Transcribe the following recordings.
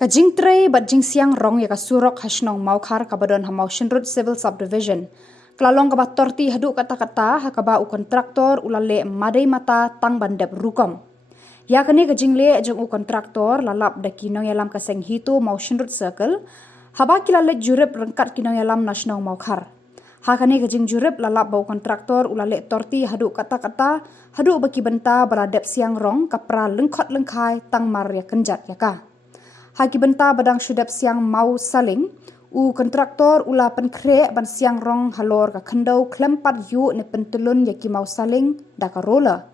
Kajing trei bat jing siang rong ya kasurok hasnong maukar kabadon hamau shinrut civil subdivision. Kelalong kabat torti haduk kata-kata hakaba u kontraktor ulale madai mata tang bandep rukom. Ya kini kajing le jeng u kontraktor lalap daki nong yalam kaseng hitu mau shinrut circle. Haba kilale jurip rengkat kinong yalam nasional maukar. Hakani kajing jurip lalap bau kontraktor ulale torti haduk kata-kata haduk baki benta beradep siang rong kapra lengkot lengkai tang mar ya kenjat ya ka. Haki benta badang syudap siang mau saling, u kontraktor ula penkre ban siang rong halor ka kendau klempat yu ne pentulun yaki mau saling da ka rola.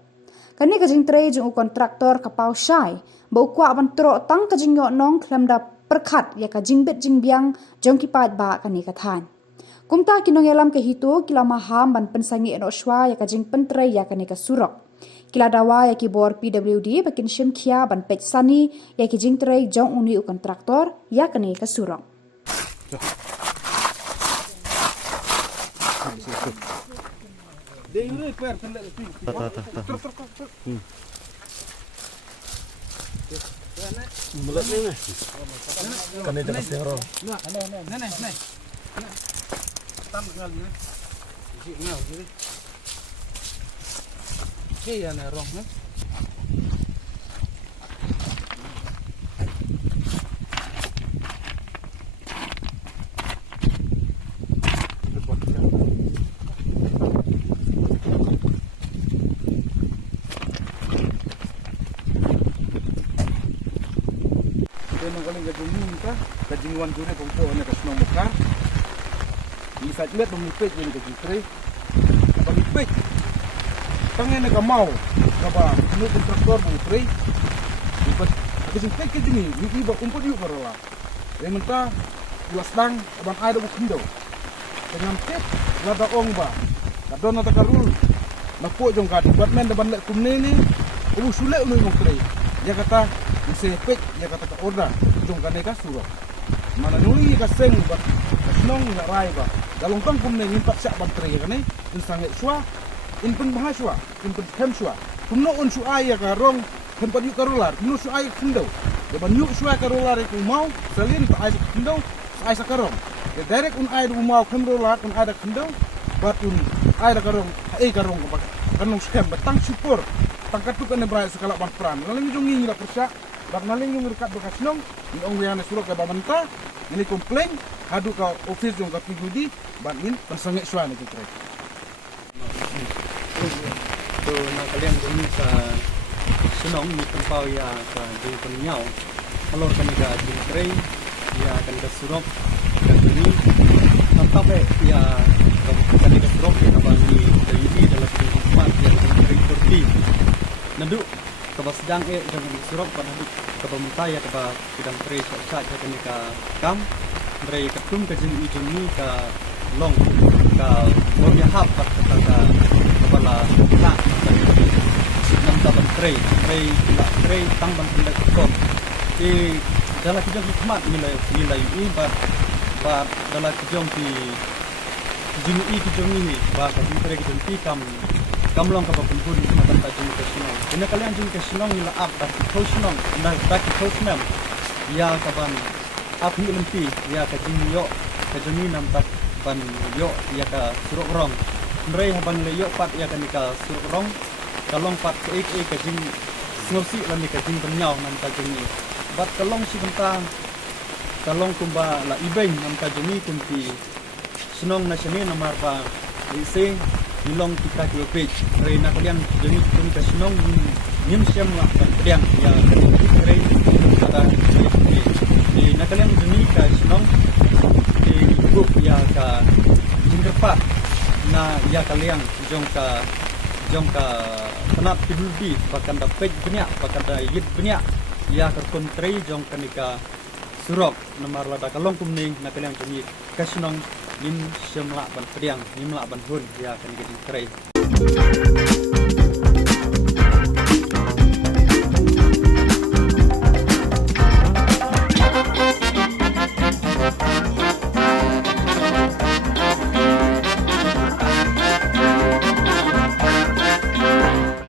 Kani kajing tre jeng u kontraktor ka pau syai, bau kuak ban tro tang kajing yok nong klem da perkat ya ka jingbit jingbiang jong kipat ba kani kathan. Kumta kinong yalam ke hitu kila maham ban pensangi eno shwa ya kajing pentre ya kani ka surok. Kila dawa ya ki bor PWD bakin shim kia ban pech sani ya ki jing tray jong uni u kontraktor ya kani ka surong. Iya nih rong nih. Kajing wan jure pungko ane kasnong muka. Bisa lihat pemipet ini kajing tre. Pemipet. Tangan nak mau, kaba nu kontraktor putri, ibat kajing pek kajing ni iba kumpul yuk karola. Rementa ulas dang aban ada bukindo. Dengan pek lada ong ba, kadon nata karul. Napo jong kadi batman depan lek kumne ni, ubu sule ulu putri. Dia kata isi pek, dia kata ka order jong kane ka suro. Mana nuli ka seng ba, kasnong nak rai ba. Dalong tang kumne ngimpat syak bantri kane, insangit swa. In pun bahaswa, in pun kemswa. Kumno on suai ya karong tempat yuk karolar, kumno suai kendau. Depan yuk suai karolar itu mau salin tak ai kendau, ai sakarong. Ya direct un ai du mau karolar un ada kendau, batun ai da karong, karong kepak. Kanong scam betang super. Tangkat tu kan berai sekala ban pran. Naling jongi ngila persya, bak naling yung rekat bekas nong, in ong wiana surok ka bamanta, ini komplain, hadu ka office yung ka pigudi, ban in persangit suai ni kitre. So kalian dulu sa senong ni tempau ya ka di penyau kalau kami ga di tray ya kan ke surok dan ini sampai ya kan ke surok ya bagi dari dalam kehidupan yang dari Turki nadu ke sedang jangan di surok pada ke pemerintah ya ke bidang tray saat ya kan ke kam dari ketum ke jenis ini ke long ke bornya hab kata kepala nak nam taban tray tang ban tindak kom dalam kijong hikmat nilai ini ba dalam kijong di kijong ini ba ka tray kijong ti kam long ka pun matan ta jing kesinong ina kalian jing kesinong nila ap ta kosinong na ta kosnam ya kaban ap ni lempi ya ka jing yo ka jing nam ta ban yo ya ka surok rong Mrei haban le yo pat ya kan ka surong kalong pat ke ka jing ngosi lan ka jing penyau nan ka jing bat kalong si bentang kalong kumba la ibeng nan ka jing kunti senong nasional nomor ba ise nilong kita ke page rei na kalian jing kun ka senong nim siam la yang ya rei ada di na kalian jing ka senong di grup ya ka jing pat na ya kalian jong ka penat tibulbi bahkan da page banyak bahkan da yit banyak ya ka kontri jong kanika surok nomor lada kalong kumning na kalian jeni kasunong nim semla ban pediang nim la ban hun ya kanika di tray